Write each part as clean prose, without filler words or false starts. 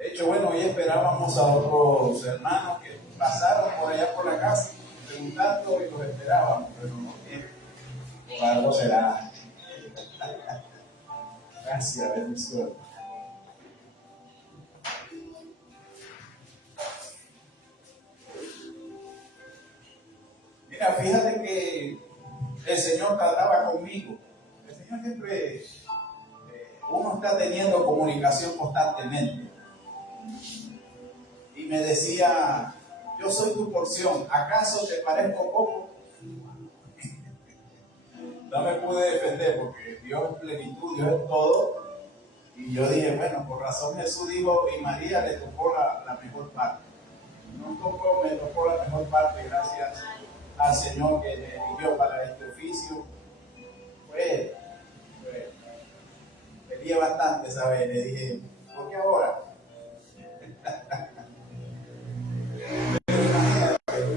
De hecho, bueno, hoy esperábamos a otros hermanos que pasaron por allá por la casa preguntando y los esperábamos, pero no tienen. Por algo será. Gracias, bendición. Mira, fíjate que el Señor trataba conmigo. El Señor siempre, uno está teniendo comunicación constantemente. Y me decía, yo soy tu porción, ¿acaso te parezco poco? No me pude defender porque Dios es plenitud, Dios es todo. Y yo dije, bueno, por razón Jesús dijo, y María le tocó la mejor parte. Me tocó la mejor parte, gracias al Señor que me eligió para este oficio. Pues, pedía bastante, ¿sabes? Le dije, ¿por qué ahora?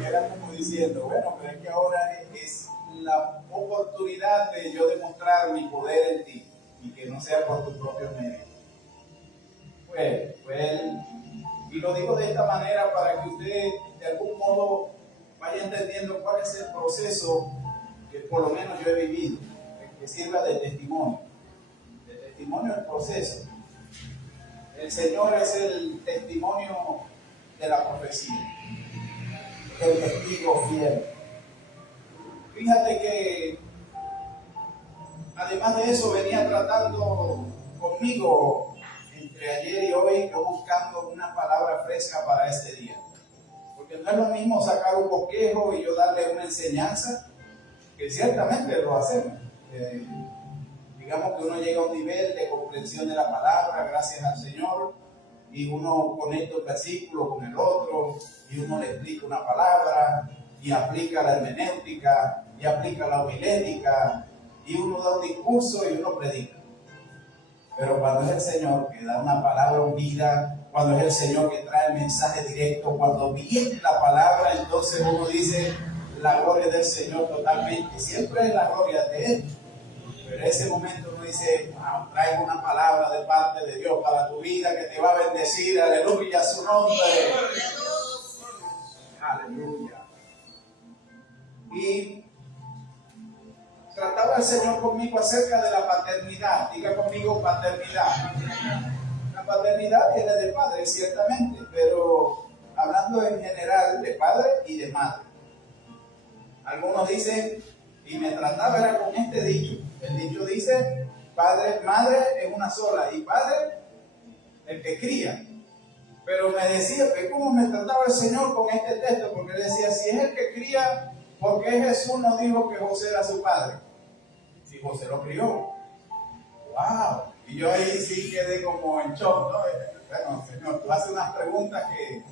Era como diciendo, bueno, pero es que ahora es la oportunidad de yo demostrar mi poder en ti y que no sea por tu propio medio. Pues él, y lo digo de esta manera para que usted de algún modo vaya entendiendo cuál es el proceso que por lo menos yo he vivido, que sirva de testimonio del proceso. El Señor es el testimonio de la profecía, el testigo fiel. Fíjate que además de eso venía tratando conmigo entre ayer y hoy, yo buscando una palabra fresca para este día. Porque no es lo mismo sacar un bosquejo y yo darle una enseñanza, que ciertamente lo hacemos. Digamos que uno llega a un nivel de comprensión de la palabra, gracias al Señor, y uno conecta un versículo con el otro, y uno le explica una palabra, y aplica la hermenéutica, y aplica la homilética, y uno da un discurso y uno predica. Pero cuando es el Señor que da una palabra unida, cuando es el Señor que trae el mensaje directo, cuando viene la palabra, entonces uno dice la gloria del Señor totalmente. Siempre es la gloria de Él. Pero en ese momento uno dice, wow, traigo una palabra de parte de Dios para tu vida que te va a bendecir. Aleluya, a su nombre. Aleluya. Y trataba el Señor conmigo acerca de la paternidad. Diga conmigo paternidad. La paternidad viene del padre, ciertamente, pero hablando en general de padre y de madre. Algunos dicen, y me trataba era con este dicho. El dicho dice, padre, madre es una sola, y padre, el que cría. Pero me decía, ¿cómo me trataba el Señor con este texto? Porque le decía, si es el que cría, ¿por qué Jesús no dijo que José era su padre? Si José lo crió. ¡Wow! Y yo ahí sí quedé como en shock, ¿no? Bueno, Señor, tú haces unas preguntas que...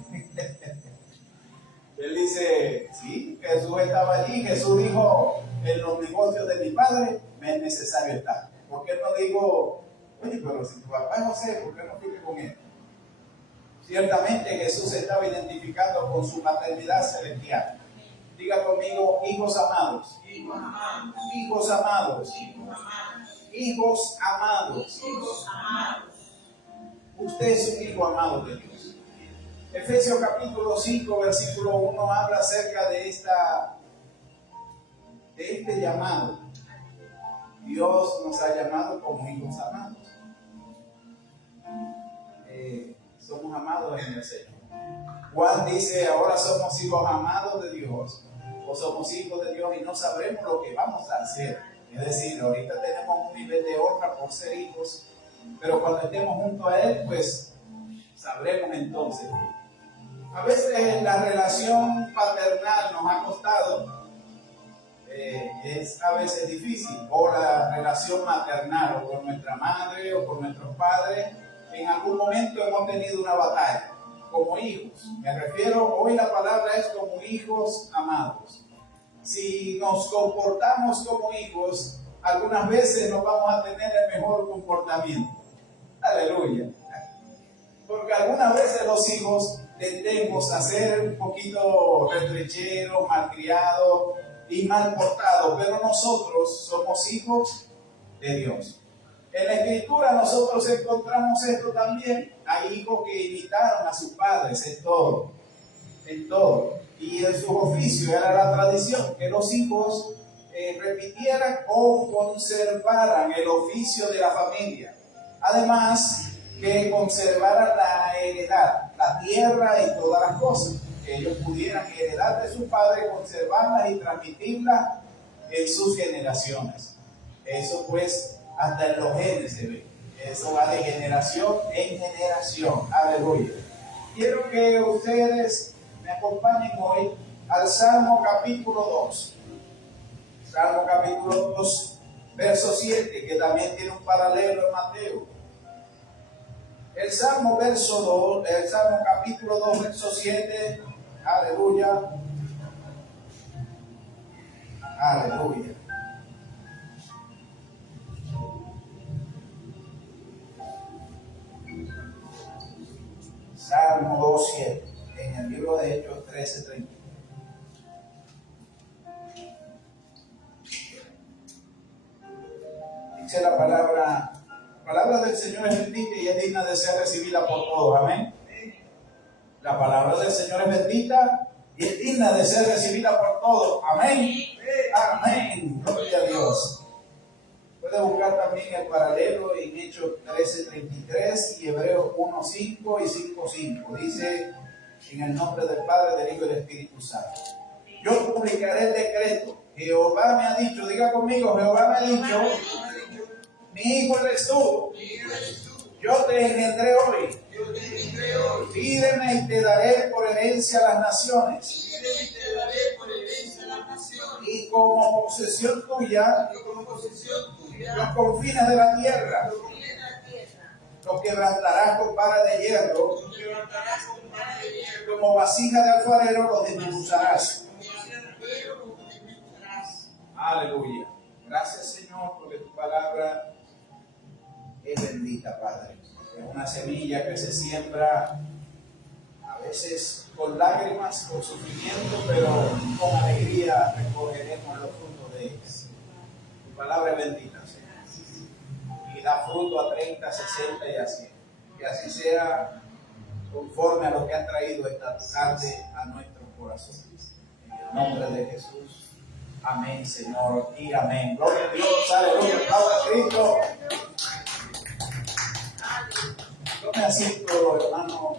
Él dice, sí, Jesús estaba allí. Jesús dijo, en los negocios de mi padre me es necesario estar. ¿Por qué no digo, oye, pero si tu papá es José, ¿por qué no fuiste con él? Ciertamente Jesús se estaba identificando con su paternidad celestial. Diga conmigo, hijos amados. Hijos amados. Hijos amados. Hijos amados. Hijos amados. Usted es un hijo amado de Dios. Efesios capítulo 5, versículo 1 habla acerca de este llamado. Dios nos ha llamado como hijos amados. Somos amados en el Señor. Juan dice, ahora somos hijos amados de Dios, o somos hijos de Dios y no sabremos lo que vamos a hacer. Es decir, ahorita tenemos un nivel de honra por ser hijos, pero cuando estemos junto a Él, pues sabremos entonces. A veces la relación paternal nos ha costado, es a veces difícil, o la relación maternal, o con nuestra madre, o con nuestros padres, en algún momento hemos tenido una batalla, como hijos. Me refiero, hoy la palabra es como hijos amados. Si nos comportamos como hijos, algunas veces no vamos a tener el mejor comportamiento. Aleluya. Porque algunas veces los hijos tendemos a ser un poquito retrecheros, malcriados y mal portados, pero nosotros somos hijos de Dios. En la Escritura nosotros encontramos esto también. Hay hijos que imitaron a sus padres en todo. En todo. Y en su oficio era la tradición que los hijos repitieran o conservaran el oficio de la familia. Además, que conservaran la heredad, la tierra y todas las cosas. Que ellos pudieran heredar de su padre, conservarlas y transmitirlas en sus generaciones. Eso pues hasta en los genes se ve. Eso va de generación en generación. Aleluya. Quiero que ustedes me acompañen hoy al Salmo capítulo 2. Salmo capítulo 2, verso 7, que también tiene un paralelo en Mateo. El Salmo capítulo 2, verso 7. Aleluya. Aleluya. Salmo 2, 7. En el libro de Hechos 13:30. Dice la palabra del Señor es bendita y es digna de ser recibida por todos. Amén. La palabra del Señor es bendita y es digna de ser recibida por todos. Amén. Amén. Gloria a Dios. Puede buscar también el paralelo en Hechos 13:33 y Hebreos 1:5 y 5:5. Dice: en el nombre del Padre, del Hijo y del Espíritu Santo. Yo publicaré el decreto. Jehová me ha dicho, diga conmigo, Jehová me ha dicho, mi hijo eres tú. Yo te engendré hoy. Pídeme y te daré por herencia las naciones. Y como posesión tuya, los confines de la tierra. Los quebrantarás con vara de hierro. Como vasija de alfarero los desmenuzarás. Aleluya. Gracias, Señor, porque tu palabra es bendita, Padre. Es una semilla que se siembra a veces con lágrimas, con sufrimiento, pero con alegría recogeremos los frutos de ellas. Tu palabra es bendita, Señor. Y da fruto a 30, 60 y a 100. Que así sea conforme a lo que ha traído esta tarde a nuestros corazones. En el nombre de Jesús. Amén, Señor, y amén. Gloria a Dios, aleluya, aplauda a Cristo. Yo me asiento, hermano.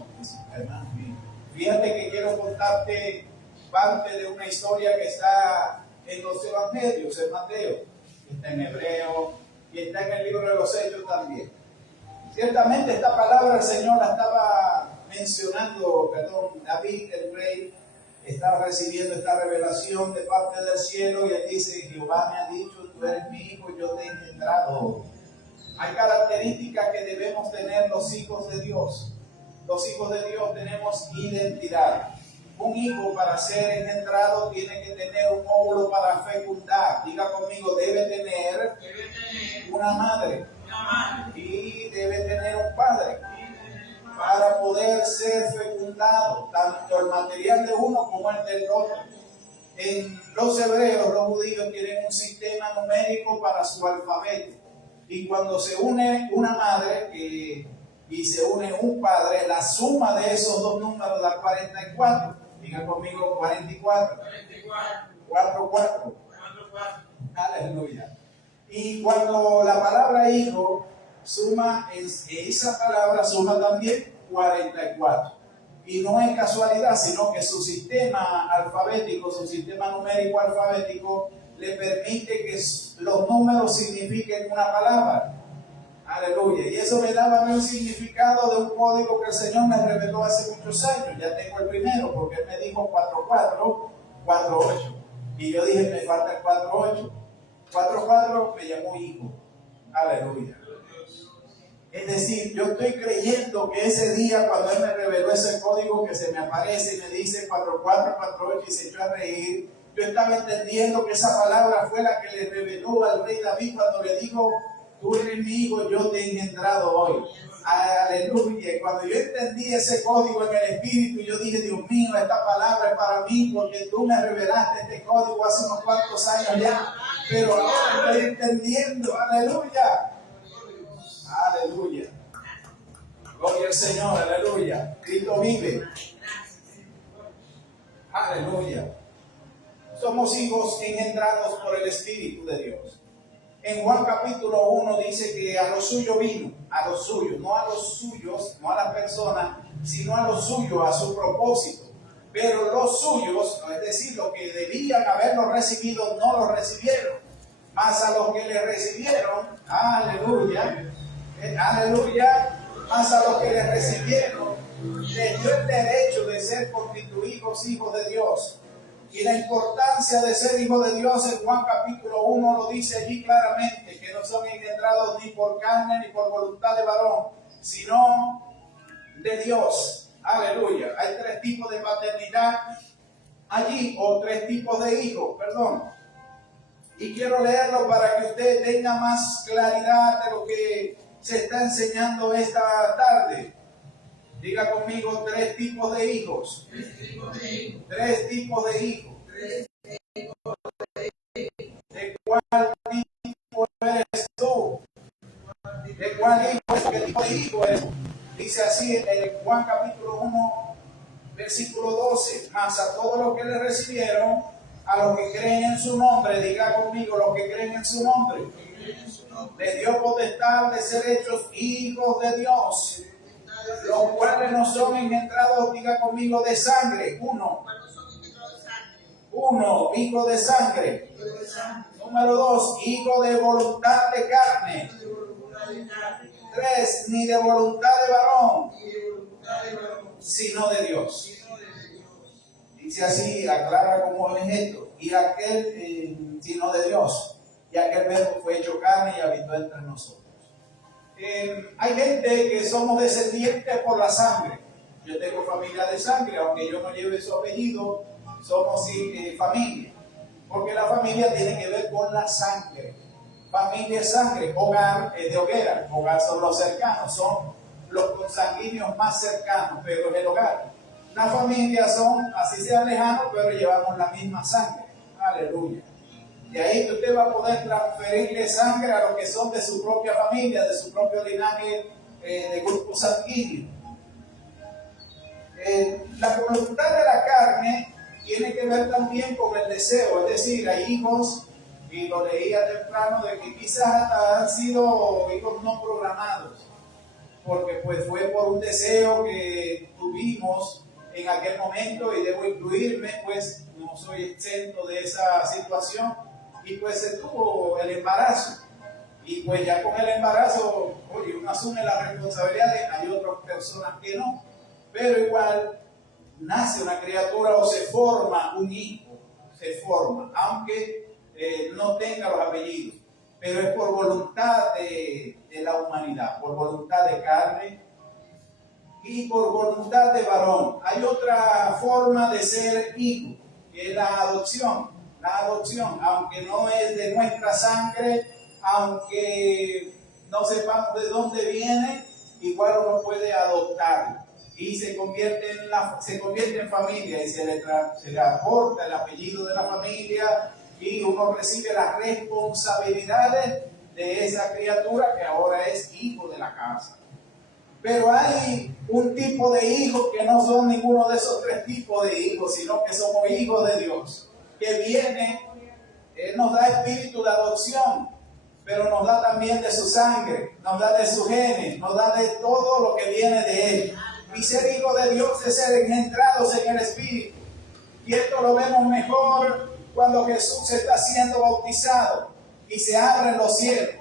Fíjate que quiero contarte parte de una historia que está en los evangelios, en Mateo, está en Hebreo y está en el libro de los Hechos también. Ciertamente esta palabra el Señor la estaba mencionando, David, el rey, estaba recibiendo esta revelación de parte del cielo y él dice: Jehová me ha dicho, tú eres mi hijo, yo te he engendrado. Hay características que debemos tener los hijos de Dios. Los hijos de Dios tenemos identidad. Un hijo, para ser engendrado, tiene que tener un óvulo para fecundar. Diga conmigo, debe tener una madre y debe tener un padre para poder ser fecundado, tanto el material de uno como el del otro. En los hebreos, los judíos tienen un sistema numérico para su alfabeto. Y cuando se une una madre y se une un padre, la suma de esos dos números da 44. Diga conmigo 44. 4. Aleluya. Y cuando la palabra hijo suma, esa palabra suma también 44. Y no es casualidad, sino que su sistema alfabético, su sistema numérico alfabético, le permite que los números signifiquen una palabra. Aleluya. Y eso me daba un significado de un código que el Señor me reveló hace muchos años. Ya tengo el primero, porque Él me dijo 44, 48. Y yo dije, me falta el 48. 44 me llamó hijo. Aleluya. Es decir, yo estoy creyendo que ese día, cuando Él me reveló ese código que se me aparece y me dice 44, 48 y se echó a reír, yo estaba entendiendo que esa palabra fue la que le reveló al rey David cuando le dijo: tú eres mi hijo, yo te he engendrado hoy. Aleluya. Y cuando yo entendí ese código en el espíritu, yo dije: Dios mío, esta palabra es para mí, porque tú me revelaste este código hace unos cuantos años ya, pero ahora estoy entendiendo. Aleluya. Gloria al Señor, aleluya. Cristo vive. Aleluya. Somos hijos engendrados por el Espíritu de Dios. En Juan capítulo 1 dice que a los suyos vino, a los suyos, no a los suyos, no a las personas, sino a los suyos, a su propósito. Pero los suyos, es decir, los que debían haberlo recibido, no lo recibieron. Mas a los que le recibieron, aleluya, aleluya, mas a los que le recibieron, les dio el derecho de ser constituidos hijos de Dios. Y la importancia de ser hijo de Dios en Juan capítulo 1 lo dice allí claramente, que no son engendrados ni por carne ni por voluntad de varón, sino de Dios. Aleluya. Hay tres tipos de paternidad allí, o tres tipos de hijos, perdón. Y quiero leerlo para que usted tenga más claridad de lo que se está enseñando esta tarde. Diga conmigo, tres tipos de hijos. Tres tipos de hijos. ¿De cuál tipo eres tú? ¿De cuál hijo es? ¿Qué tipo de hijo eres? Dice así en Juan capítulo 1, versículo 12. Mas a todos los que le recibieron, a los que creen en su nombre, diga conmigo, los que creen en su nombre, les dio potestad de ser hechos hijos de Dios, los cuales no son engendrados, diga conmigo, de sangre. Uno, hijo de sangre. Número 2, hijo de voluntad de carne. 3, ni de voluntad de varón, sino de Dios. Dice así, aclara cómo es esto. Y aquel, sino de Dios. Y aquel verbo fue hecho carne y habitó entre nosotros. Hay gente que somos descendientes por la sangre. Yo tengo familia de sangre, aunque yo no lleve su apellido, somos familia. Porque la familia tiene que ver con la sangre. Familia es sangre, hogar es de hoguera. Hogar son los cercanos, son los consanguíneos más cercanos, pero es el hogar. La familia son, así sea lejanos, pero llevamos la misma sangre. Aleluya. Y ahí usted va a poder transferirle sangre a los que son de su propia familia, de su propio linaje de grupo sanguíneo. La voluntad de la carne tiene que ver también con el deseo, es decir, hay hijos, y lo leía temprano, de que quizás han sido hijos no programados, porque pues fue por un deseo que tuvimos en aquel momento, y debo incluirme, pues no soy exento de esa situación, y pues se tuvo el embarazo, y pues ya con el embarazo, oye, uno asume las responsabilidades, hay otras personas que no, pero igual nace una criatura o se forma un hijo, se forma, aunque no tenga los apellidos, pero es por voluntad de la humanidad, por voluntad de carne y por voluntad de varón. Hay otra forma de ser hijo, que es la adopción. La adopción, aunque no es de nuestra sangre, aunque no sepamos de dónde viene, igual uno puede adoptarlo y se convierte en familia, y se le aporta el apellido de la familia, y uno recibe las responsabilidades de esa criatura que ahora es hijo de la casa. Pero hay un tipo de hijos que no son ninguno de esos tres tipos de hijos, sino que somos hijos de Dios, que viene, Él nos da espíritu de adopción, pero nos da también de su sangre, nos da de sus genes, nos da de todo lo que viene de Él. Y ser hijo de Dios es ser engendrados en el Espíritu. Y esto lo vemos mejor cuando Jesús está siendo bautizado y se abren los cielos.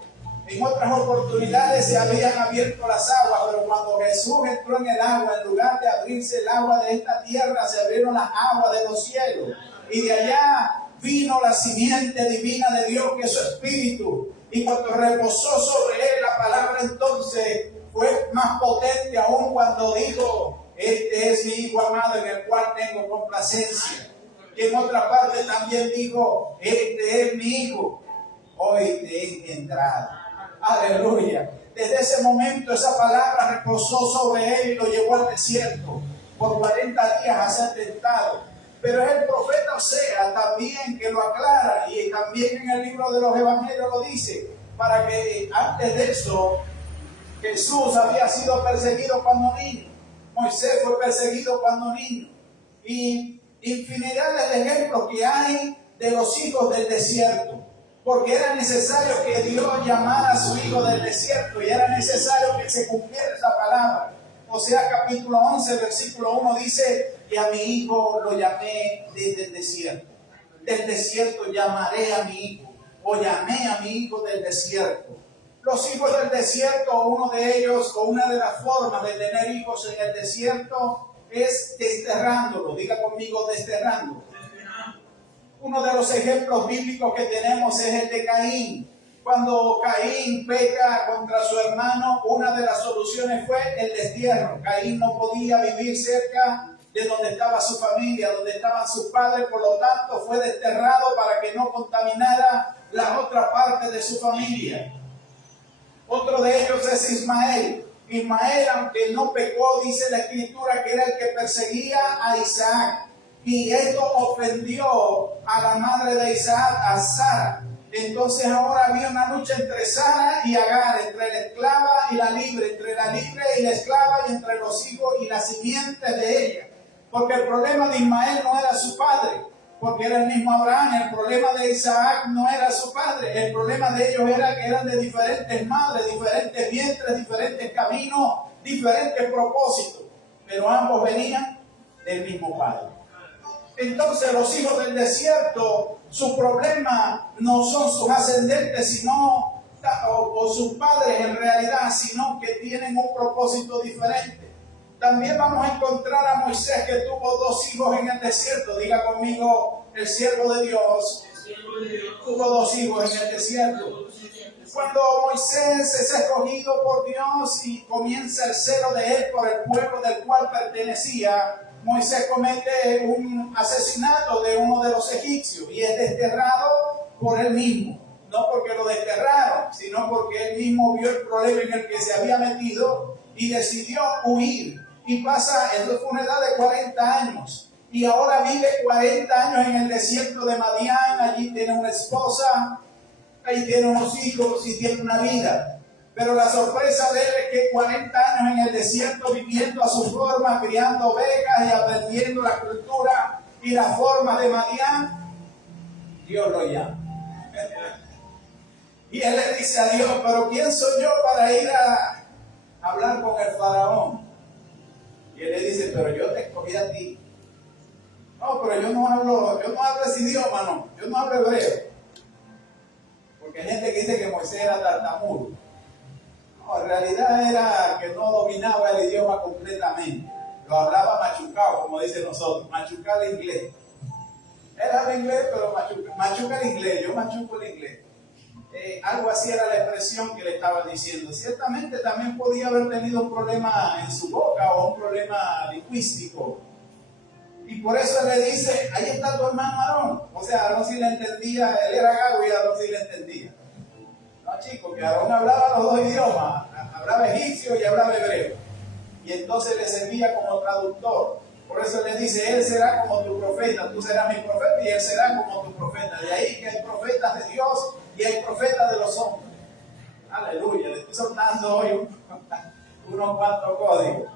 En otras oportunidades se habían abierto las aguas, pero cuando Jesús entró en el agua, en lugar de abrirse el agua de esta tierra, se abrieron las aguas de los cielos. Y de allá vino la simiente divina de Dios, que es su Espíritu. Y cuando reposó sobre él la palabra, entonces fue más potente aún cuando dijo: este es mi Hijo amado en el cual tengo complacencia. Y en otra parte también dijo: este es mi Hijo, hoy te he engendrado. Aleluya. Desde ese momento esa palabra reposó sobre él y lo llevó al desierto por 40 días a ser tentado. Pero es el profeta Oseas también que lo aclara, y también en el libro de los Evangelios lo dice, para que antes de eso Jesús había sido perseguido cuando niño. Moisés fue perseguido cuando niño. Y infinidad de ejemplos que hay de los hijos del desierto. Porque era necesario que Dios llamara a su hijo del desierto y era necesario que se cumpliera esa palabra. Osea capítulo 11, versículo 1 dice que a mi hijo lo llamé desde el desierto. Del desierto llamaré a mi hijo, o llamé a mi hijo del desierto. Los hijos del desierto, uno de ellos, o una de las formas de tener hijos en el desierto es desterrándolos. Diga conmigo, desterrando. Uno de los ejemplos bíblicos que tenemos es el de Caín. Cuando Caín peca contra su hermano, una de las soluciones fue el destierro. Caín no podía vivir cerca de donde estaba su familia, donde estaban sus padres, por lo tanto fue desterrado para que no contaminara la otra parte de su familia. Otro de ellos es Ismael. Ismael, aunque no pecó, dice la Escritura que era el que perseguía a Isaac. Y esto ofendió a la madre de Isaac, a Sara. Entonces ahora había una lucha entre Sara y Agar, entre la esclava y la libre, entre la libre y la esclava, y entre los hijos y las simientes de ella. Porque el problema de Ismael no era su padre, porque era el mismo Abraham. El problema de Isaac no era su padre. El problema de ellos era que eran de diferentes madres, diferentes vientres, diferentes caminos, diferentes propósitos. Pero ambos venían del mismo padre. Entonces los hijos del desierto, su problema no son sus ascendentes, sino o sus padres en realidad, sino que tienen un propósito diferente. También vamos a encontrar a Moisés, que tuvo dos hijos en el desierto. Diga conmigo, el siervo de Dios tuvo dos hijos en el desierto. Cuando Moisés es escogido por Dios y comienza el celo de él por el pueblo del cual pertenecía, Moisés comete un asesinato de uno de los egipcios y es desterrado por él mismo. No porque lo desterraron, sino porque él mismo vio el problema en el que se había metido y decidió huir. Y pasa, eso fue una edad de 40 años. Y ahora vive 40 años en el desierto de Madián. Allí tiene una esposa, ahí tiene unos hijos y tiene una vida. Pero la sorpresa de él es que 40 años en el desierto, viviendo a su forma, criando ovejas y aprendiendo la cultura y las formas de Madián, Dios lo llama. Y él le dice a Dios, pero ¿quién soy yo para ir a hablar con el faraón? Y él le dice, pero yo te escogí a ti. No, pero yo no hablo ese idioma, no. Yo no hablo hebreo. Porque hay gente que dice que Moisés era tartamudo. No, en realidad era que no dominaba el idioma completamente. Lo hablaba machucado, como dicen nosotros, machucar el inglés. Él habla inglés, pero machuca el inglés, yo machuco el inglés. Algo así era la expresión que le estaba diciendo. Ciertamente también podía haber tenido un problema en su boca o un problema lingüístico. Y por eso le dice, ahí está tu hermano Aarón. O sea, Aarón sí le entendía, él era gago y Aarón sí le entendía. No, chicos, que Aarón hablaba los dos idiomas, hablaba egipcio y hablaba hebreo. Y entonces le servía como traductor. Por eso le dice, él será como tu profeta, tú serás mi profeta y él será como tu profeta. De ahí que hay profetas de Dios y hay profetas de los hombres. Aleluya, le estoy soltando hoy unos cuantos códigos.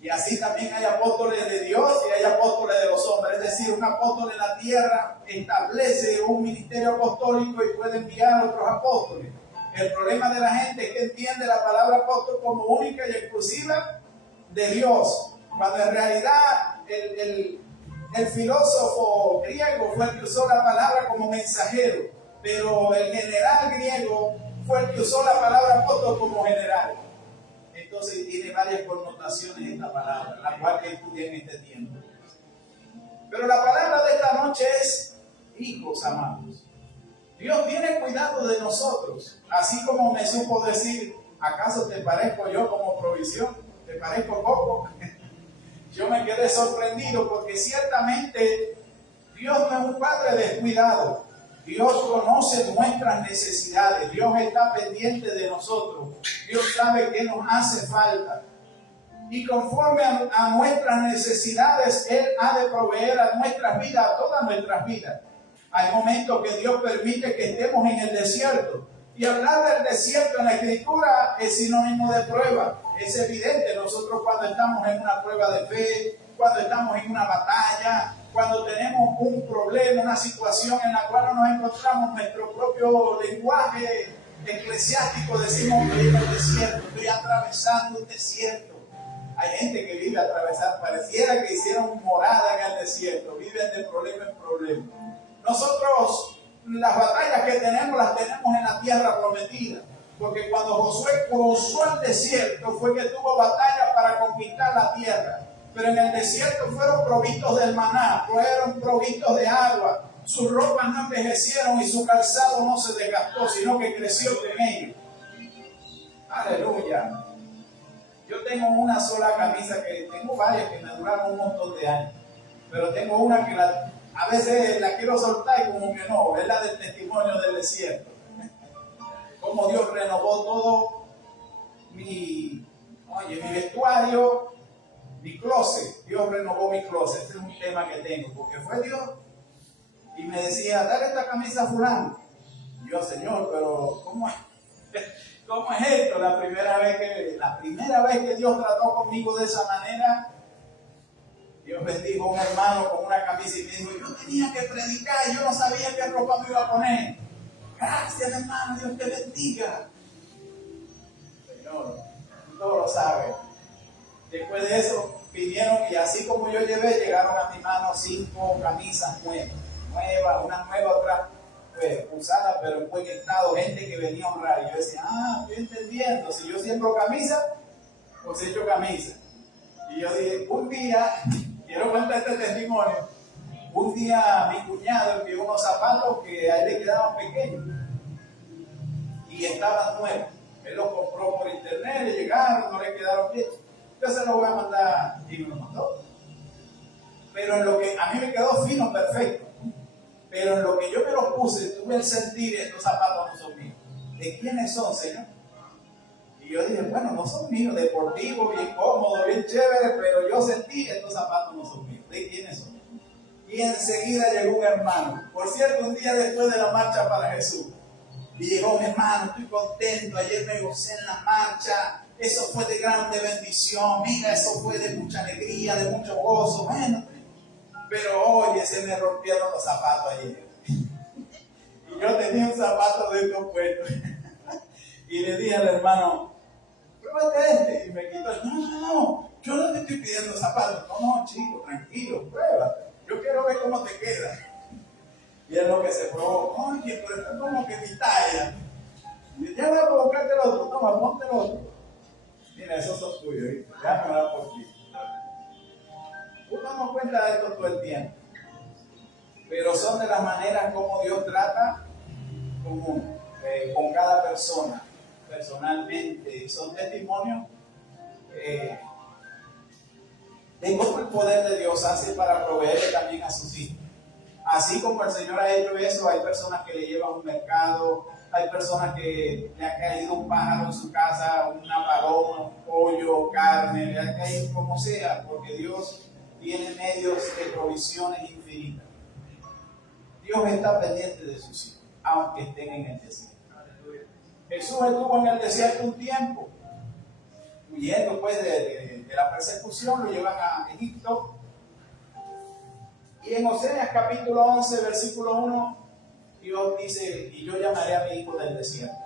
Y así también hay apóstoles de Dios y hay apóstoles de los hombres. Es decir, un apóstol en la tierra establece un ministerio apostólico y puede enviar a otros apóstoles. El problema de la gente es que entiende la palabra apóstol como única y exclusiva de Dios. Cuando en realidad el filósofo griego fue el que usó la palabra como mensajero, pero el general griego fue el que usó la palabra apóstol como general. Entonces tiene varias connotaciones esta palabra, la cual que estudié en este tiempo. Pero la palabra de esta noche es hijos amados. Dios tiene cuidado de nosotros, así como me supo decir, ¿acaso te parezco yo como provisión? ¿Te parezco poco? Yo me quedé sorprendido porque ciertamente Dios no es un padre descuidado. Dios conoce nuestras necesidades. Dios está pendiente de nosotros. Dios sabe qué nos hace falta. Y conforme a nuestras necesidades, Él ha de proveer a nuestras vidas, a todas nuestras vidas. Hay momentos que Dios permite que estemos en el desierto Y hablar del desierto en la Escritura es sinónimo de prueba. Es evidente, nosotros cuando estamos en una prueba de fe, cuando estamos en una batalla, cuando tenemos un problema, una situación en la cual nos encontramos, nuestro propio lenguaje eclesiástico, decimos que en el desierto, estoy atravesando un desierto. Hay gente que vive atravesando, pareciera que hicieron morada en el desierto, viven de problema en problema. Nosotros, las batallas que tenemos, las tenemos en la tierra prometida. Porque cuando Josué cruzó el desierto, fue que tuvo batalla para conquistar la tierra. Pero en el desierto fueron provistos del maná, fueron provistos de agua. Sus ropas no envejecieron y su calzado no se desgastó, sino que creció con ellos. Aleluya. Yo tengo una sola camisa, que tengo varias que me duraron un montón de años. Pero tengo una que a veces la quiero soltar y como que no, es la del testimonio del desierto. Como Dios renovó todo mi vestuario, mi closet. Dios renovó mi closet. Este es un tema que tengo, porque fue Dios. Y me decía, dale esta camisa a fulano. Y yo, Señor, pero ¿cómo es esto? La primera vez que Dios trató conmigo de esa manera, Dios bendijo a un hermano con una camisa y me dijo, yo tenía que predicar y yo no sabía qué ropa me iba a poner. Gracias, hermano, Dios te bendiga. Señor, todo lo sabe. Después de eso, vinieron y así como yo llevé, llegaron a mi mano 5 camisas nuevas, una nueva, otra usada, pero en buen estado, gente que venía a honrar. Y yo decía, estoy entendiendo, si yo siembro camisa, cosecho camisa. Y yo dije, un día, quiero contar este testimonio, un día mi cuñado envió unos zapatos que a él le quedaban pequeños y estaban nuevos. Él los compró por internet, le llegaron, no le quedaron bien. Entonces los voy a mandar y me lo mandó. Pero en lo que a mí me quedó fino, perfecto. Pero en lo que yo me los puse, tuve el sentir, estos zapatos no son míos. ¿De quiénes son, Señor? Y yo dije, bueno, no son míos, deportivos, bien cómodos, bien chéveres, pero yo sentí, estos zapatos no son míos. ¿De quiénes son? Y enseguida llegó un hermano. Por cierto, un día después de la marcha para Jesús. Y llegó mi hermano, estoy contento, ayer me gocé en la marcha, eso fue de grande bendición, mira, eso fue de mucha alegría, de mucho gozo, bueno, pero oye, se me rompieron los zapatos ayer. Y yo tenía un zapato de estos puestos. Y le dije al hermano, pruébate este. Y me quitó, no, yo no te estoy pidiendo zapatos. No, chico, tranquilo, pruébate. Yo quiero ver cómo te queda. Y es lo que se probó. Oye, pero esto es como que mi talla. Y ya voy a buscarte el otro. Toma, ponte el otro. Mira, esos son tuyos. ¿Viste? Ya me va por ti. Damos cuenta de esto todo el tiempo. Pero son de las maneras como Dios trata con uno, con cada persona, personalmente. Son testimonios de cómo el poder de Dios hace para proveerle también a sus hijos. Así como el Señor ha hecho eso, hay personas que le llevan un mercado, hay personas que le ha caído un pájaro en su casa, una paloma, un pollo, carne, le ha caído como sea, porque Dios tiene medios de provisiones infinitas. Dios está pendiente de sus hijos, aunque estén en el desierto. Jesús estuvo en el desierto un tiempo, huyendo pues de la persecución, lo llevan a Egipto. Y en Oseas capítulo 11, versículo 1, Dios dice, y yo llamaré a mi hijo del desierto.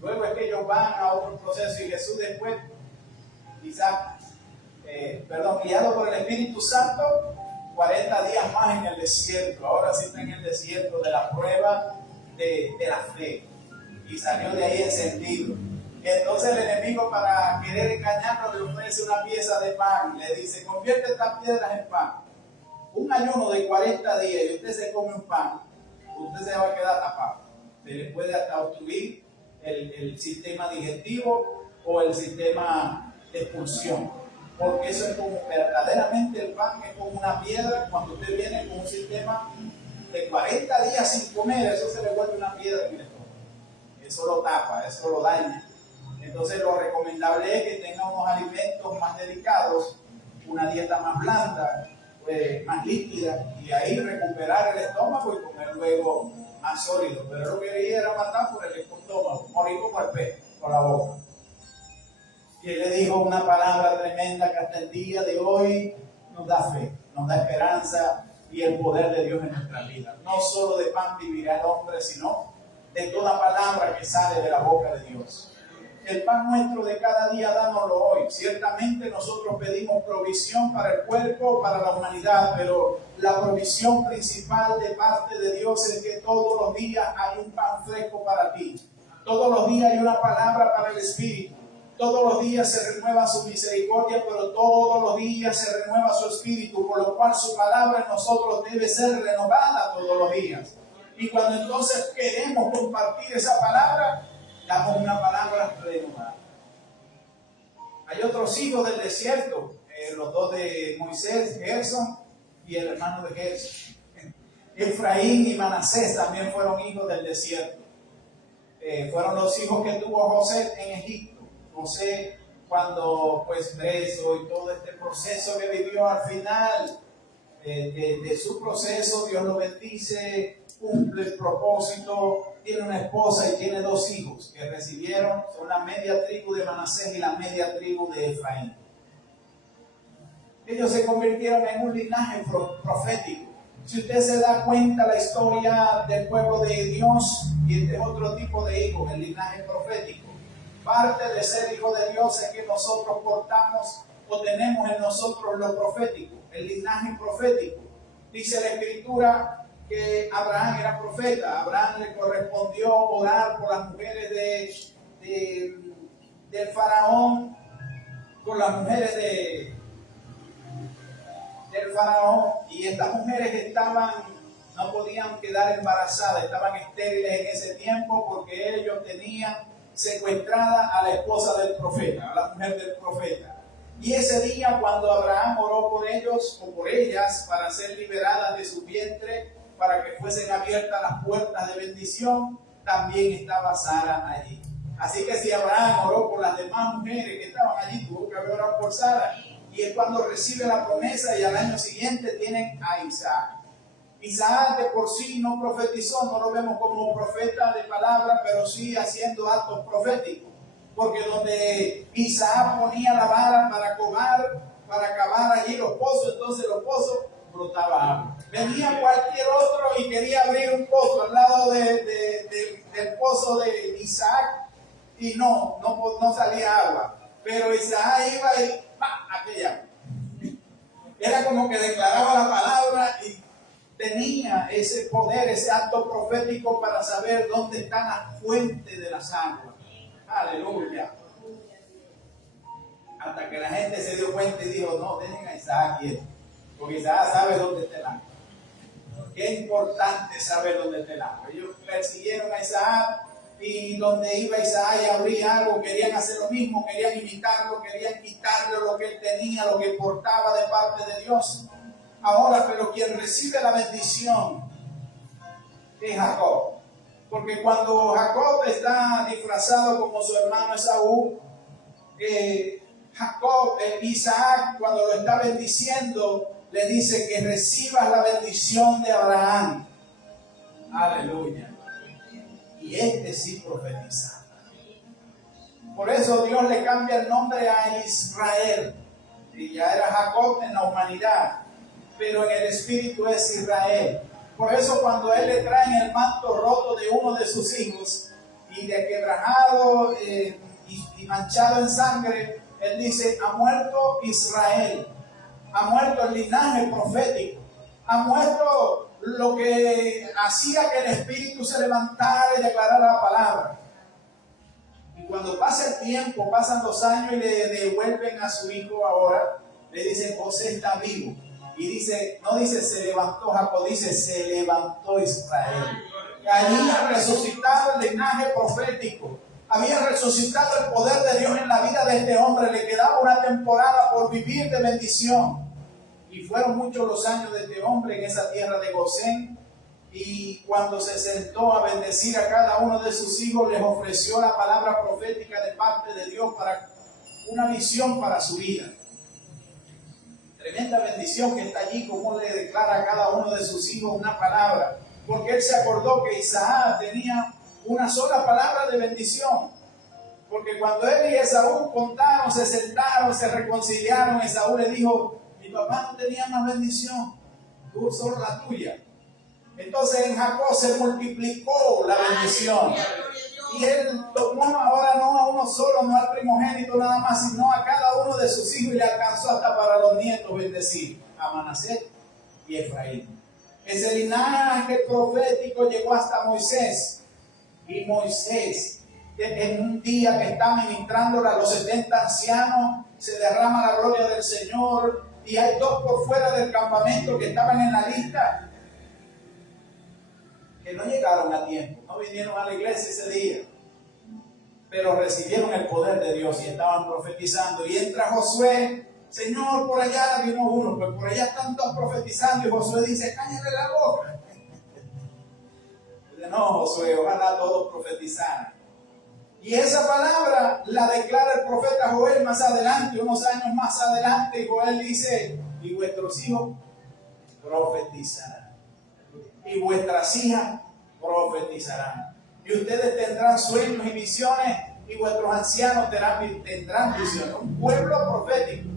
Luego es que ellos van a otro proceso y Jesús después, guiado por el Espíritu Santo, 40 días más en el desierto. Ahora sí está en el desierto de la prueba de la fe. Y salió de ahí encendido. Y entonces el enemigo, para querer engañarlo, le ofrece una pieza de pan. Le dice, convierte estas piedras en pan. Un ayuno de 40 días y usted se come un pan, usted se va a quedar tapado. Se le puede hasta obstruir el sistema digestivo o el sistema de expulsión. Porque eso es como verdaderamente el pan es como una piedra. Cuando usted viene con un sistema de 40 días sin comer, eso se le vuelve una piedra en el estómago. Eso lo tapa, eso lo daña. Entonces lo recomendable es que tenga unos alimentos más delicados, una dieta más blanda, más líquida, y ahí recuperar el estómago y comer luego más sólido. Pero lo que quería era matar por el estómago estómago, morí como el pez, por la boca. Y él le dijo una palabra tremenda que hasta el día de hoy nos da fe, nos da esperanza y el poder de Dios en nuestra vida. No solo de pan vivirá el hombre, sino de toda palabra que sale de la boca de Dios. El pan nuestro de cada día, dánoslo hoy. Ciertamente nosotros pedimos provisión para el cuerpo, para la humanidad, pero la provisión principal de parte de Dios es que todos los días hay un pan fresco para ti. Todos los días hay una palabra para el Espíritu. Todos los días se renueva su misericordia, pero todos los días se renueva su Espíritu, por lo cual su palabra en nosotros debe ser renovada todos los días. Y cuando entonces queremos compartir esa palabra, damos una palabra renovada. Hay otros hijos del desierto, los dos de Moisés, Gerson y el hermano de Gerson. Efraín y Manasés también fueron hijos del desierto. Fueron los hijos que tuvo José en Egipto. José, cuando pues preso y todo este proceso que vivió al final de su proceso, Dios lo bendice, cumple el propósito, tiene una esposa y tiene dos hijos que recibieron, son la media tribu de Manasés y la media tribu de Efraín. Ellos se convirtieron en un linaje profético. Si usted se da cuenta la historia del pueblo de Dios y de otro tipo de hijos, el linaje profético. Parte de ser hijo de Dios es que nosotros portamos o tenemos en nosotros lo profético, el linaje profético. Dice la Escritura que Abraham era profeta. A Abraham le correspondió orar por las mujeres del faraón, por las mujeres del faraón, y estas mujeres no podían quedar embarazadas, estaban estériles en ese tiempo porque ellos tenían secuestrada a la esposa del profeta, a la mujer del profeta. Y ese día, cuando Abraham oró por ellos o por ellas para ser liberadas de su vientre, para que fuesen abiertas las puertas de bendición, también estaba Sara allí. Así que si Abraham oró por las demás mujeres que estaban allí, tuvo que haber orado por Sara. Y es cuando recibe la promesa y al año siguiente tienen a Isaac. Isaac de por sí no profetizó, no lo vemos como profeta de palabra, pero sí haciendo actos proféticos. Porque donde Isaac ponía la vara para cavar allí los pozos, entonces los pozos brotaba agua. Venía cualquier otro y quería abrir un pozo al lado del pozo de Isaac y no salía agua. Pero Isaac iba y aquella. Era como que declaraba la palabra y tenía ese poder, ese acto profético para saber dónde están las fuentes de las aguas. Aleluya. Hasta que la gente se dio cuenta y dijo, no, dejen a Isaac quieto, porque Isaac sabe dónde está el agua. Qué importante saber dónde está el agua. Ellos persiguieron a Isaac y donde iba Isaac y abría algo, querían hacer lo mismo, querían imitarlo, querían quitarle lo que él tenía, lo que portaba de parte de Dios. Ahora, pero quien recibe la bendición es Jacob. Porque cuando Jacob está disfrazado como su hermano Esaú, Isaac, cuando lo está bendiciendo, le dice que recibas la bendición de Abraham. Aleluya. Y este sí profetiza. Por eso Dios le cambia el nombre a Israel. Y ya era Jacob en la humanidad, pero en el espíritu es Israel. Por eso cuando él le trae el manto roto de uno de sus hijos y de quebrajado y manchado en sangre, él dice, ha muerto Israel, ha muerto el linaje profético, ha muerto lo que hacía que el espíritu se levantara y declarara la palabra. Y cuando pasa el tiempo, pasan los años y le devuelven a su hijo ahora, le dicen, José está vivo. Y dice, no dice se levantó Jacob, dice se levantó Israel. Había resucitado el linaje profético. Había resucitado el poder de Dios en la vida de este hombre. Le quedaba una temporada por vivir de bendición. Y fueron muchos los años de este hombre en esa tierra de Gosén. Y cuando se sentó a bendecir a cada uno de sus hijos, les ofreció la palabra profética de parte de Dios para una visión para su vida. Tremenda bendición que está allí, como le declara a cada uno de sus hijos una palabra. Porque él se acordó que Isaac tenía una sola palabra de bendición. Porque cuando él y Esaú contaron, se sentaron, se reconciliaron, Esaú le dijo: mi papá no tenía más bendición, tú solo la tuya. Entonces en Jacob se multiplicó la bendición. Y él tomó ahora no a uno solo, no al primogénito nada más, sino a cada uno de sus hijos, y le alcanzó hasta para los nietos bendecir a Manasés y Efraín. Ese linaje profético llegó hasta Moisés. Y Moisés, en un día que está ministrándole a los 70 ancianos, se derrama la gloria del Señor, y hay 2 por fuera del campamento que estaban en la lista, que no llegaron a tiempo, no vinieron a la iglesia ese día, pero recibieron el poder de Dios y estaban profetizando. Y entra Josué: Señor, por allá vino uno, pues por allá están todos profetizando. Y Josué dice: cállale la boca. Dice: no, Josué, ojalá todos profetizaran. Y esa palabra la declara el profeta Joel más adelante, unos años más adelante. Y Joel dice: y vuestros hijos profetizarán, y vuestras hijas profetizarán, y ustedes tendrán sueños y visiones, y vuestros ancianos tendrán visiones. Un pueblo profético.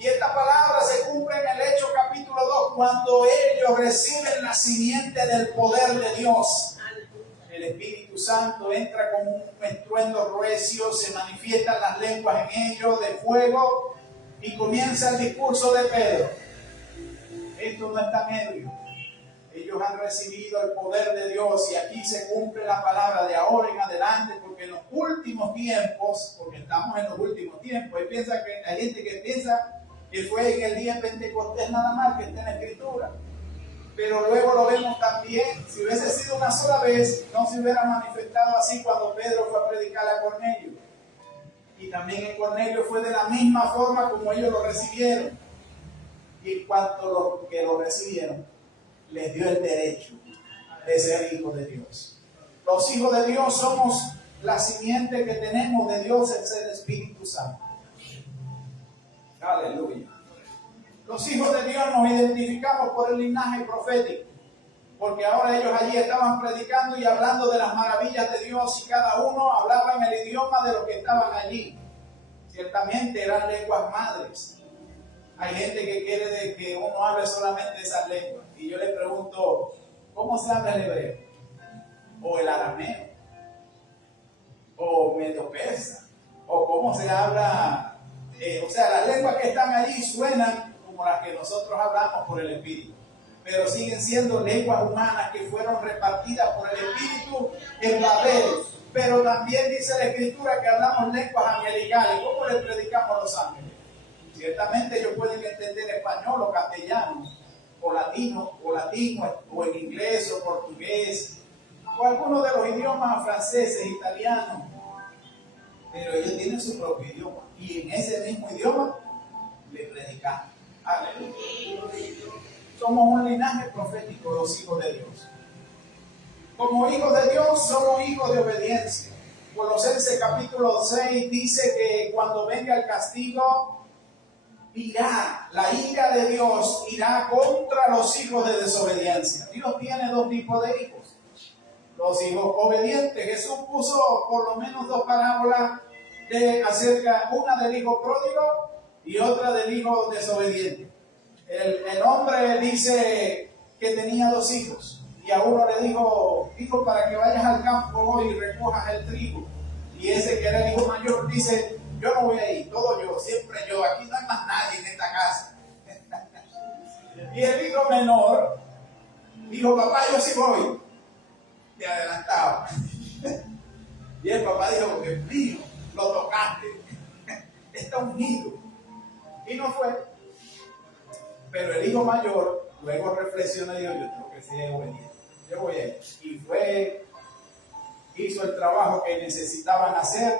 Y esta palabra se cumple en el Hechos capítulo 2, cuando ellos reciben la simiente del poder de Dios. El Espíritu Santo entra como un estruendo recio, se manifiestan las lenguas en ellos de fuego, y comienza el discurso de Pedro. Esto no está medio. Ellos han recibido el poder de Dios, y aquí se cumple la palabra de ahora en adelante, porque en los últimos tiempos, porque estamos en los últimos tiempos, hay gente que piensa que fue en el día de Pentecostés nada más, que está en la Escritura. Pero luego lo vemos también, si hubiese sido una sola vez, no se hubiera manifestado así cuando Pedro fue a predicar a Cornelio. Y también en Cornelio fue de la misma forma como ellos lo recibieron. Y en cuanto los que lo recibieron, les dio el derecho de ser hijos de Dios. Los hijos de Dios somos la simiente que tenemos de Dios, es el Espíritu Santo. Aleluya. Los hijos de Dios nos identificamos por el linaje profético, porque ahora ellos allí estaban predicando y hablando de las maravillas de Dios, y cada uno hablaba en el idioma de los que estaban allí. Ciertamente eran lenguas madres. Hay gente que quiere de que uno hable solamente esas lenguas, y yo le pregunto: ¿cómo se habla el hebreo? O el arameo, o medio persa, o cómo se habla. O sea, las lenguas que están allí suenan como las que nosotros hablamos por el Espíritu, pero siguen siendo lenguas humanas que fueron repartidas por el Espíritu en Babel. Pero también dice la Escritura que hablamos lenguas angelicales. ¿Cómo le predicamos a los ángeles? Ciertamente ellos pueden entender español o castellano, o latino, o en inglés o portugués, o algunos de los idiomas franceses, italianos, pero ellos tienen su propio idioma, y en ese mismo idioma le predicamos. Aleluya. Somos un linaje profético, los hijos de Dios. Como hijos de Dios, somos hijos de obediencia. Colosenses capítulo 6 dice que cuando venga el castigo, la ira de Dios irá contra los hijos de desobediencia. Dios tiene 2 tipos de hijos: los hijos obedientes. Jesús puso por lo menos 2 parábolas acerca, una del hijo pródigo y otra del hijo desobediente. El hombre dice que tenía 2 hijos, y a uno le dijo: hijo, para que vayas al campo hoy y recojas el trigo. Y ese que era el hijo mayor dice: yo no voy a ir, todo yo, siempre yo, aquí no hay más nadie en esta casa. Y el hijo menor dijo: papá, yo sí voy. Y adelantaba. Y el papá dijo: Dios mío, lo tocaste, está ungido. Y no fue. Pero el hijo mayor luego reflexionó y dijo: yo tengo que ser obediente, yo voy a ir. Y fue, hizo el trabajo que necesitaban hacer.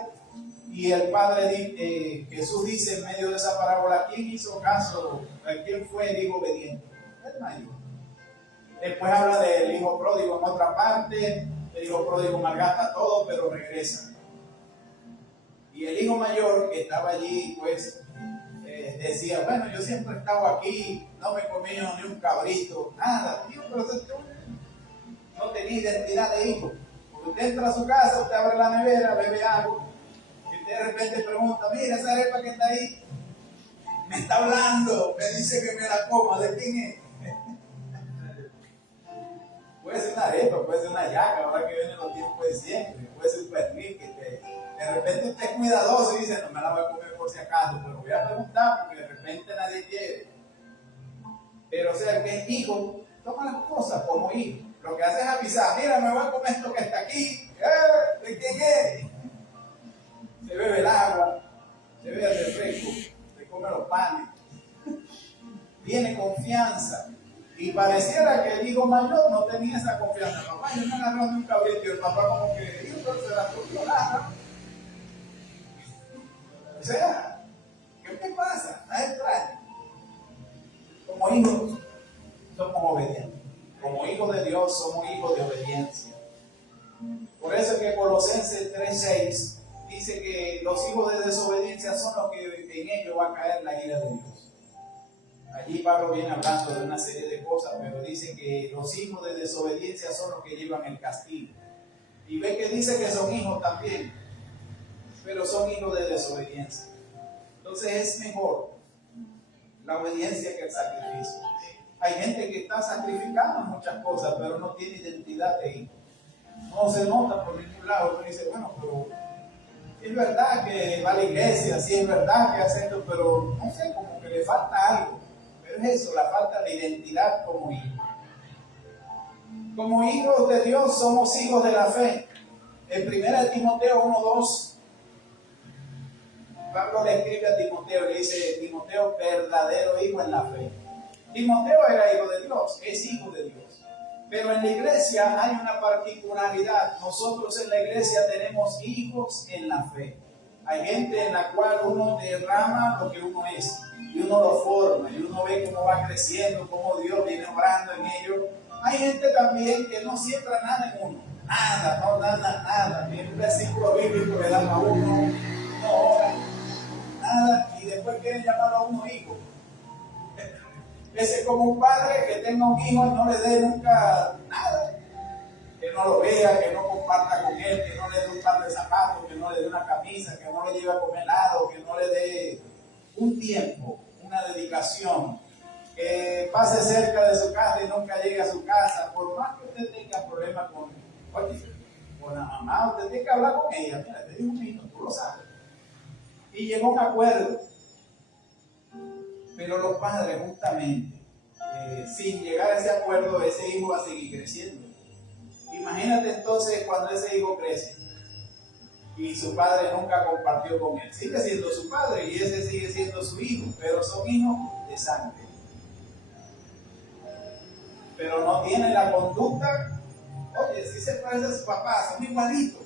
Y el padre, Jesús dice en medio de esa parábola: ¿quién hizo caso? ¿Quién fue el hijo obediente? El mayor. Después habla del hijo pródigo en otra parte. El hijo pródigo malgasta todo, pero regresa. Y el hijo mayor que estaba allí, pues, decía: bueno, yo siempre he estado aquí, no me he comido ni un cabrito, nada. Tío, pero tú no tenía identidad de hijo, Usted entra a su casa, usted abre la nevera, bebe algo, y usted de repente pregunta, mira esa arepa que está ahí, me está hablando, me dice que me la coma, ¿de quién es? Puede ser una arepa, puede ser una yaca, ahora que vienen los tiempos de siempre, puede ser un pernil que de repente usted es cuidadoso y dice, no me la voy a comer por si acaso, pero voy a preguntar porque de repente nadie quiere. Pero o sea, que es hijo, toma las cosas como hijo. Lo que hace es avisar, mira, me voy a comer esto que está aquí, ¿de quién es? Se bebe el agua, se bebe el refresco, se come los panes. Tiene confianza. Y pareciera que el hijo mayor no tenía esa confianza. Papá, yo me agarré de un cabrito y el papá como que, hijo, se la cogió la. O sea, ¿qué te pasa? Nada extraño. Como hijos somos obedientes. Como hijos de Dios somos hijos de obediencia. Por eso es que Colosenses 3:6 dice que los hijos de desobediencia son los que en ellos va a caer la ira de Dios. Allí Pablo viene hablando de una serie de cosas, pero dice que los hijos de desobediencia son los que llevan el castigo. Y ve que dice que son hijos también, pero son hijos de desobediencia. Entonces es mejor la obediencia que el sacrificio. Hay gente que está sacrificando muchas cosas, pero no tiene identidad de hijo. No se nota por ningún lado. Uno dice, bueno, pero es verdad que va a la iglesia, sí es verdad que hace esto, pero no sé, como que le falta algo. Pero es eso, la falta de identidad como hijo. Como hijos de Dios somos hijos de la fe. En 1 Timoteo 1:2, Pablo le escribe a Timoteo, le dice, Timoteo, verdadero hijo en la fe. Timoteo era hijo de Dios, es hijo de Dios. Pero en la iglesia hay una particularidad. Nosotros en la iglesia tenemos hijos en la fe. Hay gente en la cual uno derrama lo que uno es. Y uno lo forma. Y uno ve cómo va creciendo, cómo Dios viene obrando en ellos. Hay gente también que no siembra nada en uno. Nada, no nada. Ni un versículo bíblico le dan a uno. No ora. Nada. Y después quieren llamarlo a uno hijo. Ese es como un padre que tenga un hijo y no le dé nunca nada. Que no lo vea, que no comparta con él, que no le dé un par de zapatos, que no le dé una camisa, que no le lleve a comer helado, que no le dé un tiempo, una dedicación, que pase cerca de su casa y nunca llegue a su casa. Por más que usted tenga problemas con la mamá, usted tiene que hablar con ella. Mira, te digo un hijo, tú lo sabes. Y llegó a un acuerdo. Pero los padres justamente, sin llegar a ese acuerdo, ese hijo va a seguir creciendo. Imagínate entonces cuando ese hijo crece y su padre nunca compartió con él. Sigue siendo su padre y ese sigue siendo su hijo, pero son hijos de sangre. Pero no tienen la conducta, oye, si se parece a su papá, son igualitos.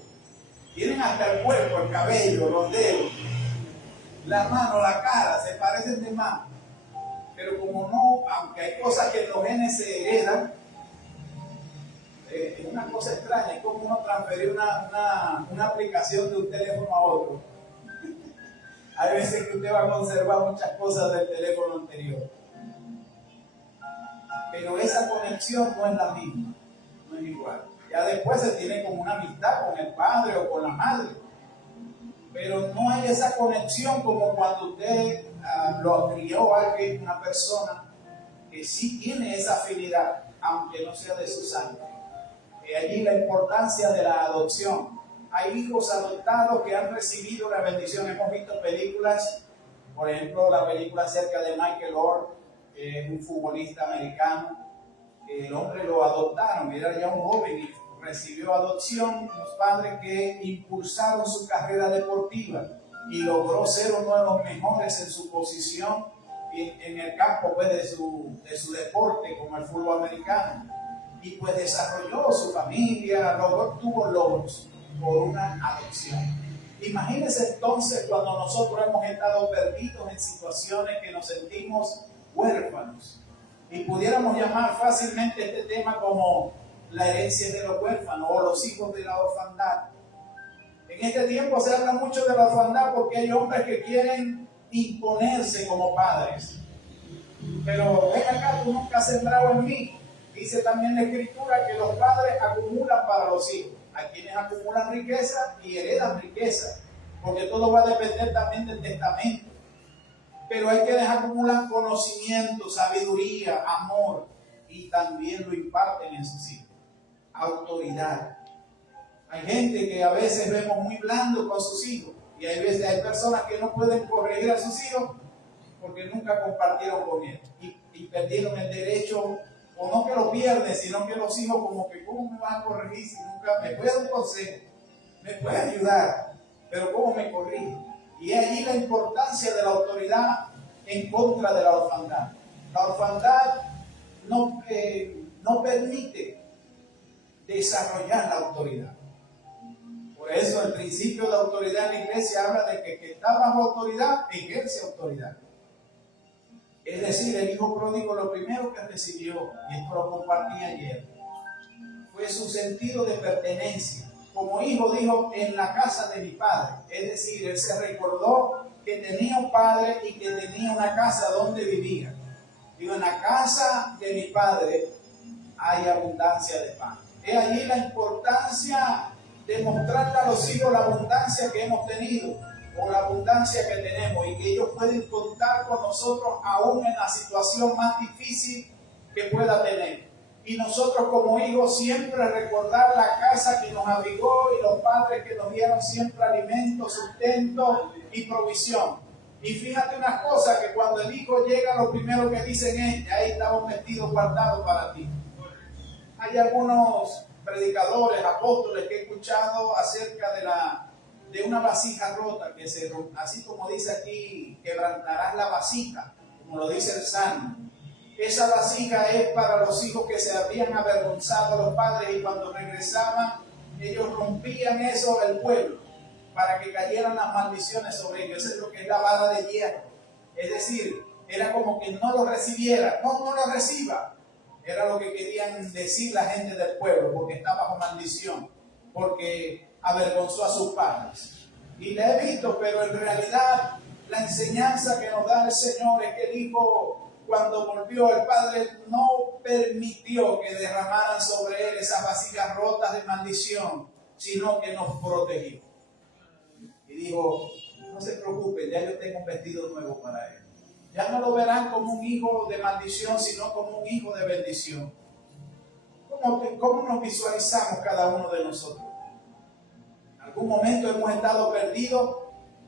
Tienen hasta el cuerpo, el cabello, los dedos, la mano, la cara, se parecen de más. Pero como no, aunque hay cosas que en los genes se heredan, es una cosa extraña, es como uno transferir una aplicación de un teléfono a otro. Hay veces que usted va a conservar muchas cosas del teléfono anterior. Pero esa conexión no es la misma, no es igual. Ya después se tiene como una amistad con el padre o con la madre. Pero no hay esa conexión como cuando usted lo crió a alguien, una persona que sí tiene esa afinidad, aunque no sea de su sangre. Y allí la importancia de la adopción. Hay hijos adoptados que han recibido la bendición. Hemos visto películas, por ejemplo, la película acerca de Michael Oher, que es un futbolista americano. El hombre lo adoptaron, era ya un joven y recibió adopción. Los padres que impulsaron su carrera deportiva y logró ser uno de los mejores en su posición en el campo pues, de su deporte, como el fútbol americano. Y pues desarrolló su familia, tuvo logros por una adopción. Imagínense entonces cuando nosotros hemos estado perdidos en situaciones que nos sentimos huérfanos. Y pudiéramos llamar fácilmente este tema como la herencia de los huérfanos o los hijos de la orfandad. En este tiempo se habla mucho de la orfandad porque hay hombres que quieren imponerse como padres. Pero ven acá, tú nunca has sembrado en mí. Dice también la Escritura que los padres acumulan para los hijos. Hay quienes acumulan riqueza y heredan riqueza, porque todo va a depender también del testamento. Pero hay quienes acumulan conocimiento, sabiduría, amor, y también lo imparten en sus hijos. Autoridad. Hay gente que a veces vemos muy blando con sus hijos, y hay personas que no pueden corregir a sus hijos porque nunca compartieron con él y perdieron el derecho, o no que lo pierden, sino que los hijos como que ¿cómo me van a corregir si nunca me puede dar un consejo, me puede ayudar, pero cómo me corrige? Y es allí la importancia de la autoridad en contra de la orfandad. La orfandad no permite desarrollar la autoridad. Por eso el principio de autoridad en la iglesia habla de que está bajo autoridad ejerce autoridad. Es decir, el hijo pródigo lo primero que recibió, y esto lo compartí ayer, fue su sentido de pertenencia. Como hijo dijo, en la casa de mi padre. Es decir, él se recordó que tenía un padre y que tenía una casa donde vivía. Digo, en la casa de mi padre hay abundancia de pan. Es allí la importancia de mostrarle a los hijos la abundancia que hemos tenido, o la abundancia que tenemos, y que ellos pueden contar con nosotros aún en la situación más difícil que pueda tener. Y nosotros como hijos siempre recordar la casa que nos abrigó y los padres que nos dieron siempre alimento, sustento y provisión. Y fíjate una cosa, que cuando el hijo llega, lo primero que dicen es: ahí estamos vestidos guardados para ti. Hay algunos predicadores, apóstoles que he escuchado acerca de una vasija rota, que así como dice aquí, quebrantarás la vasija, como lo dice el Salmo. Esa vasija es para los hijos que se habían avergonzado a los padres, y cuando regresaban ellos rompían eso del pueblo para que cayeran las maldiciones sobre ellos. Eso es lo que es la vara de hierro. Es decir, era como que no lo recibiera, no lo reciba. Era lo que querían decir la gente del pueblo, porque está bajo maldición, porque avergonzó a sus padres. Y le he visto, pero en realidad la enseñanza que nos da el Señor es que el hijo, cuando volvió, el padre no permitió que derramaran sobre él esas vasijas rotas de maldición, sino que nos protegió. Y dijo: no se preocupen, ya yo tengo un vestido nuevo para él. Ya no lo verán como un hijo de maldición, sino como un hijo de bendición. ¿Cómo nos visualizamos cada uno de nosotros? En algún momento hemos estado perdidos,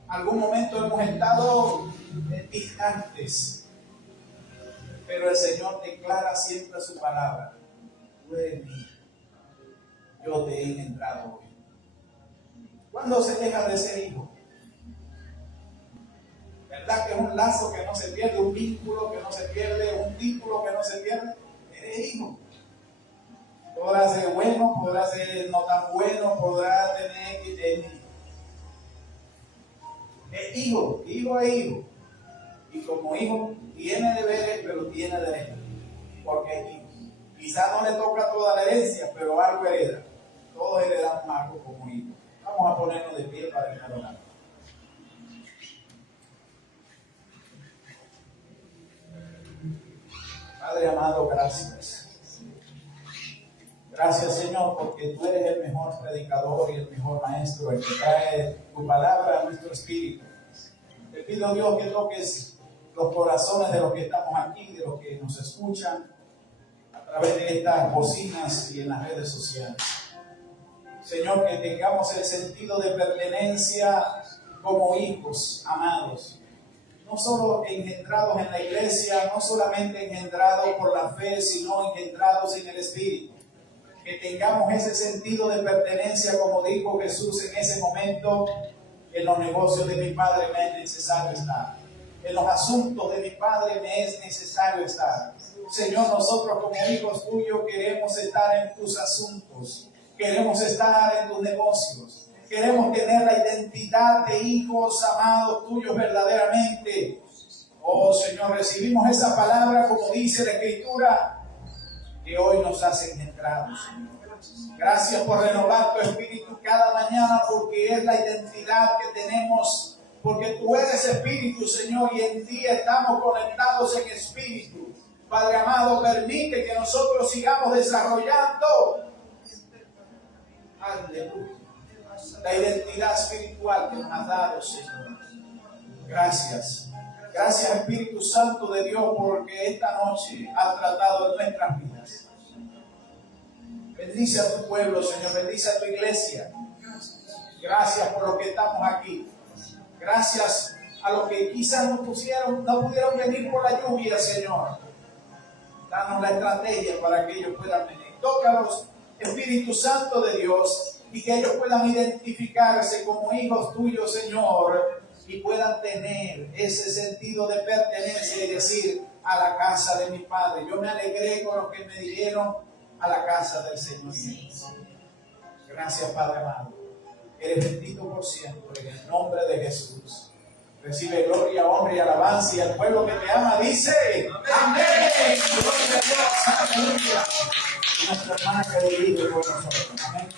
en algún momento hemos estado distantes, pero el Señor declara siempre su palabra: tú eres mío, yo te he engendrado hoy. ¿Cuándo se deja de ser hijo? ¿Verdad que es un lazo que no se pierde, un vínculo que no se pierde, un título que no se pierde? Eres hijo. Podrá ser bueno, podrá ser no tan bueno, podrá tener que tener. Es hijo, hijo es hijo. Y como hijo tiene deberes, pero tiene derechos, porque es hijo. Quizás no le toca toda la herencia, pero algo hereda. Todos heredamos algo como hijo. Vamos a ponernos de pie para el orar. Padre amado, gracias. Gracias, Señor, porque tú eres el mejor predicador y el mejor maestro, el que trae tu palabra a nuestro espíritu. Te pido, Dios, que toques los corazones de los que estamos aquí, de los que nos escuchan a través de estas bocinas y en las redes sociales. Señor, que tengamos el sentido de pertenencia como hijos amados. No solo engendrados en la iglesia, no solamente engendrados por la fe, sino engendrados en el Espíritu. Que tengamos ese sentido de pertenencia, como dijo Jesús en ese momento: en los negocios de mi Padre me es necesario estar. En los asuntos de mi Padre me es necesario estar. Señor, nosotros como hijos tuyos queremos estar en tus asuntos. Queremos estar en tus negocios. Queremos tener la identidad de hijos amados tuyos verdaderamente. Oh Señor, recibimos esa palabra como dice la Escritura, que hoy nos has engendrado, Señor. Gracias por renovar tu espíritu cada mañana, porque es la identidad que tenemos, porque tú eres espíritu, Señor, y en ti estamos conectados en espíritu. Padre amado, permite que nosotros sigamos desarrollando Aleluya. La identidad espiritual que nos has dado, Señor. Gracias. Gracias, Espíritu Santo de Dios, porque esta noche has tratado en nuestras vidas. Bendice a tu pueblo, Señor. Bendice a tu iglesia. Gracias por lo que estamos aquí. Gracias a los que quizás no pudieron venir por la lluvia, Señor. Danos la estrategia para que ellos puedan venir. Tócalos, Espíritu Santo de Dios, y que ellos puedan identificarse como hijos tuyos, Señor, y puedan tener ese sentido de pertenencia y decir: a la casa de mi Padre. Yo me alegré con lo que me dijeron, a la casa del Señor. Gracias, Padre amado. Eres bendito por siempre, en el nombre de Jesús. Recibe gloria, honra y alabanza, y el pueblo que te ama dice: amén. Gloria a Dios. Aleluya. Y nuestra hermana que dirige por nosotros. Amén.